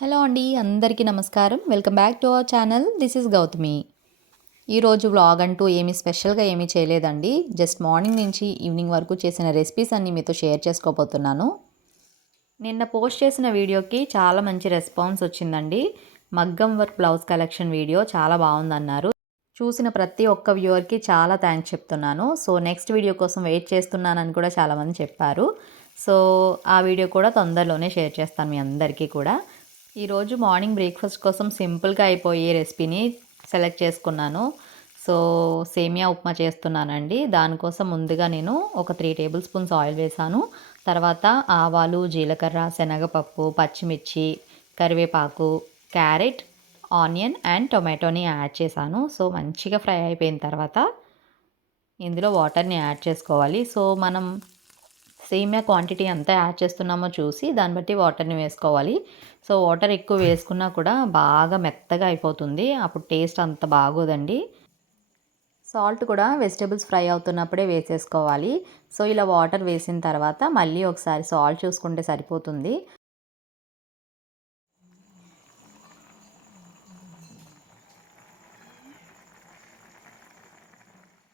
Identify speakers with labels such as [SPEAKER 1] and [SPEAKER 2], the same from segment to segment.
[SPEAKER 1] Hello అండి అందరికీ నమస్కారం. Welcome back to our channel. This is Gautami. ఈరోజు వ్లాగ్ అంటూ ఏమీ స్పెషల్గా ఏమీ చేయలేదండి. జస్ట్ మార్నింగ్ నుంచి ఈవినింగ్ వరకు చేసిన రెసిపీస్ అన్నీ మీతో షేర్ చేసుకోబోతున్నాను. నిన్న పోస్ట్ చేసిన వీడియోకి చాలా మంచి రెస్పాన్స్ వచ్చిందండి. మగ్గం వర్క్ బ్లౌజ్ కలెక్షన్ వీడియో చాలా బాగుందన్నారు. చూసిన ప్రతి ఒక్క వ్యూవర్కి చాలా థ్యాంక్స్ చెప్తున్నాను. సో నెక్స్ట్ వీడియో కోసం వెయిట్ చేస్తున్నానని కూడా చాలామంది చెప్పారు. సో ఆ వీడియో కూడా తొందరలోనే షేర్ చేస్తాను మీ అందరికీ కూడా. ఈరోజు మార్నింగ్ బ్రేక్ఫాస్ట్ కోసం సింపుల్గా అయిపోయే రెసిపీని సెలెక్ట్ చేసుకున్నాను. సో సేమియా ఉప్మా చేస్తున్నానండి. దానికోసం ముందుగా నేను ఒక త్రీ టేబుల్ స్పూన్స్ ఆయిల్ వేసాను. తర్వాత ఆవాలు జీలకర్ర శనగపప్పు పచ్చిమిర్చి కరివేపాకు క్యారెట్ ఆనియన్ అండ్ టొమాటోని యాడ్ చేశాను. సో మంచిగా ఫ్రై అయిపోయిన తర్వాత ఇందులో వాటర్ని యాడ్ చేసుకోవాలి. సో మనం సేమియా క్వాంటిటీ ఎంత యాడ్ చేస్తున్నామో చూసి దాన్ని బట్టి వాటర్ని వేసుకోవాలి. సో వాటర్ ఎక్కువ వేసుకున్నా కూడా బాగా మెత్తగా అయిపోతుంది. అప్పుడు టేస్ట్ అంత బాగోదండి. సాల్ట్ కూడా వెజిటేబుల్స్ ఫ్రై అవుతున్నప్పుడే వేసేసుకోవాలి. సో ఇలా వాటర్ వేసిన తర్వాత మళ్ళీ ఒకసారి సాల్ట్ చూసుకుంటే సరిపోతుంది.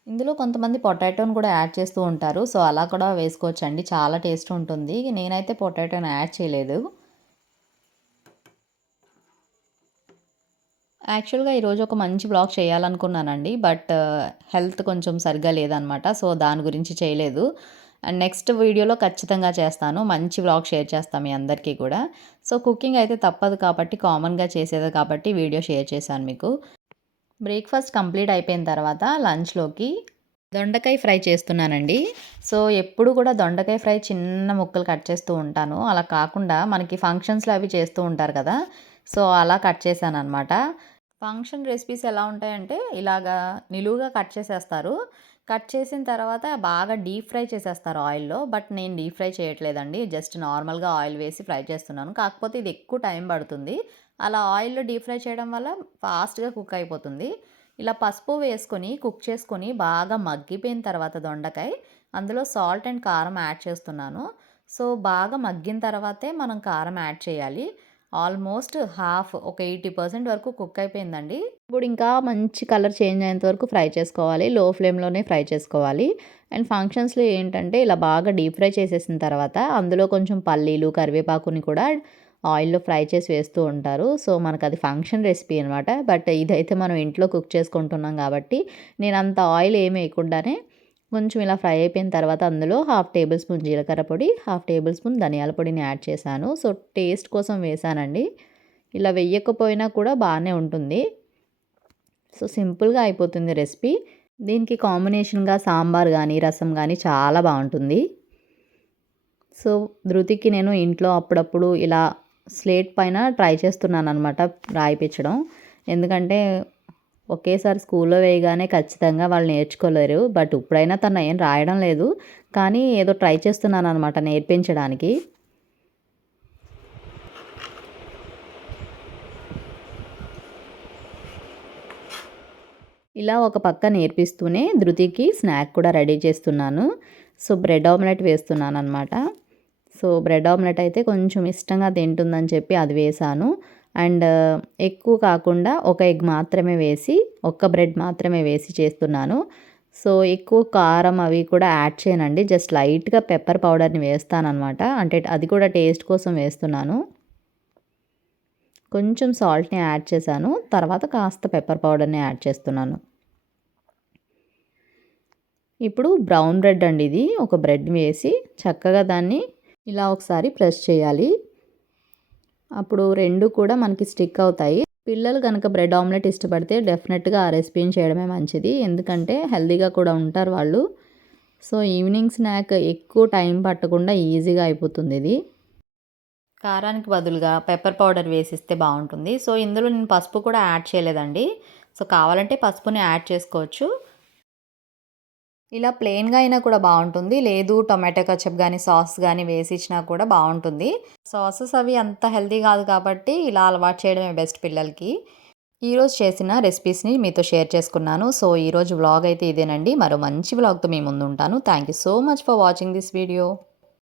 [SPEAKER 1] ఇందులో కొంతమంది పొటాటోని కూడా యాడ్ చేస్తూ ఉంటారు. సో అలా కూడా వేసుకోవచ్చండి. చాలా టేస్ట్ ఉంటుంది. నేనైతే పొటాటోని యాడ్ చేయలేదు. యాక్చువల్గా ఈరోజు ఒక మంచి బ్లాగ్ చేయాలనుకున్నానండి. బట్ హెల్త్ కొంచెం సరిగ్గా లేదనమాట. సో దాని గురించి చేయలేదు. అండ్ నెక్స్ట్ వీడియోలో ఖచ్చితంగా చేస్తాను. మంచి బ్లాగ్ షేర్ చేస్తాను మీ అందరికీ కూడా. సో కుకింగ్ అయితే తప్పదు కాబట్టి కామన్గా చేసేది కాబట్టి వీడియో షేర్ చేశాను మీకు. బ్రేక్ఫాస్ట్ కంప్లీట్ అయిపోయిన తర్వాత లంచ్లోకి దొండకాయ ఫ్రై చేస్తున్నానండి. సో ఎప్పుడు కూడా దొండకాయ ఫ్రై చిన్న ముక్కలు కట్ చేస్తూ ఉంటాను. అలా కాకుండా మనకి ఫంక్షన్స్లో అవి చేస్తూ ఉంటారు కదా సో అలా కట్ చేశాను అనమాట ఫంక్షన్ రెసిపీస్ ఎలా ఉంటాయంటే ఇలాగా నిలువుగా కట్ చేసేస్తారు. కట్ చేసిన తర్వాత బాగా డీప్ ఫ్రై చేసేస్తారు ఆయిల్లో బట్ నేను డీప్ ఫ్రై చేయట్లేదండి. జస్ట్ నార్మల్గా ఆయిల్ వేసి ఫ్రై చేస్తున్నాను. కాకపోతే ఇది ఎక్కువ టైం పడుతుంది. అలా ఆయిల్లో డీప్ ఫ్రై చేయడం వల్ల ఫాస్ట్గా కుక్ అయిపోతుంది. ఇలా పసుపు వేసుకొని కుక్ చేసుకొని బాగా మగ్గిపోయిన తర్వాత దొండకాయ అందులో సాల్ట్ అండ్ కారం యాడ్ చేస్తున్నాను. సో బాగా మగ్గిన తర్వాతే మనం కారం యాడ్ చేయాలి. ఆల్మోస్ట్ హాఫ్ ఒక ఎయిటీ పర్సెంట్ వరకు కుక్ అయిపోయిందండి. ఇప్పుడు ఇంకా మంచి కలర్ చేంజ్ అయ్యేంత వరకు ఫ్రై చేసుకోవాలి. లో ఫ్లేమ్లోనే ఫ్రై చేసుకోవాలి. అండ్ ఫంక్షన్స్లో ఏంటంటే ఇలా బాగా డీప్ ఫ్రై చేసేసిన తర్వాత అందులో కొంచెం పల్లీలు కరివేపాకుని కూడా ఆయిల్లో ఫ్రై చేసి వేస్తూ ఉంటారు. సో మనకు అది ఫంక్షన్ రెసిపీ అనమాట బట్ ఇదైతే మనం ఇంట్లో కుక్ చేసుకుంటున్నాం కాబట్టి నేను అంత ఆయిల్ ఏమి వేయకుండానే కొంచెం ఇలా ఫ్రై అయిపోయిన తర్వాత అందులో హాఫ్ టేబుల్ స్పూన్ జీలకర్ర పొడి హాఫ్ టేబుల్ స్పూన్ ధనియాల పొడిని యాడ్ చేశాను. సో టేస్ట్ కోసం వేసానండి ఇలా వెయ్యకపోయినా కూడా బాగానే ఉంటుంది. సో సింపుల్గా అయిపోతుంది రెసిపీ. దీనికి కాంబినేషన్గా సాంబార్ కానీ రసం కానీ చాలా బాగుంటుంది. సో ధృతికి నేను ఇంట్లో అప్పుడప్పుడు ఇలా స్లేట్ పైన ట్రై చేస్తున్నాను అనమాట రాయిపించడం. ఎందుకంటే ఒకేసారి స్కూల్లో వేయగానే ఖచ్చితంగా వాళ్ళు నేర్చుకోలేరు. బట్ ఇప్పుడైనా తను ఏం రాయడం లేదు. కానీ ఏదో ట్రై చేస్తున్నాను అనమాట నేర్పించడానికి. ఇలా ఒక పక్క నేర్పిస్తూనే ధృతికి స్నాక్ కూడా రెడీ చేస్తున్నాను. సో బ్రెడ్ ఆమ్లెట్ వేస్తున్నాను అనమాట సో బ్రెడ్ ఆమ్లెట్ అయితే కొంచెం ఇష్టంగా తింటుందని చెప్పి అది వేసాను. అండ్ ఎక్కువ కాకుండా ఒక ఎగ్ మాత్రమే వేసి ఒక్క బ్రెడ్ మాత్రమే వేసి చేస్తున్నాను. సో ఎక్కువ కారం అవి కూడా యాడ్ చేయనండి. జస్ట్ లైట్గా పెప్పర్ పౌడర్ని వేస్తానమాట అంటే అది కూడా టేస్ట్ కోసం వేస్తున్నాను. కొంచెం సాల్ట్ని యాడ్ చేశాను. తర్వాత కాస్త పెప్పర్ పౌడర్ని యాడ్ చేస్తున్నాను. ఇప్పుడు బ్రౌన్ బ్రెడ్ అండి ఇది. ఒక బ్రెడ్ వేసి చక్కగా దాన్ని ఇలా ఒకసారి ప్రెస్ చేయాలి. అప్పుడు రెండు కూడా మనకి స్టిక్ అవుతాయి. పిల్లలు కనుక బ్రెడ్ ఆమ్లెట్ ఇష్టపడితే డెఫినెట్గా ఆ రెసిపీని చేయడమే మంచిది. ఎందుకంటే హెల్తీగా కూడా ఉంటారు వాళ్ళు. సో ఈవినింగ్ స్నాక్ ఎక్కువ టైం పట్టకుండా ఈజీగా అయిపోతుంది ఇది. కారానికి బదులుగా పెప్పర్ పౌడర్ వేసిస్తే బాగుంటుంది. సో ఇందులో నేను పసుపు కూడా యాడ్ చేయలేదండి. సో కావాలంటే పసుపుని యాడ్ చేసుకోవచ్చు. ఇలా ప్లెయిన్గా అయినా కూడా బాగుంటుంది. లేదు టొమాటో కచప్ కానీ సాస్ కానీ వేసి ఇచ్చినా కూడా బాగుంటుంది. సాసెస్ అవి అంత హెల్తీ కాదు కాబట్టి ఇలా అలవాటు చేయడమే బెస్ట్ పిల్లలకి. ఈరోజు చేసిన రెసిపీస్ని మీతో షేర్ చేసుకున్నాను. సో ఈరోజు వ్లాగ్ అయితే ఇదేనండి. మరో మంచి వ్లాగ్తో మీ ముందు ఉంటాను. Thank you so much for watching this video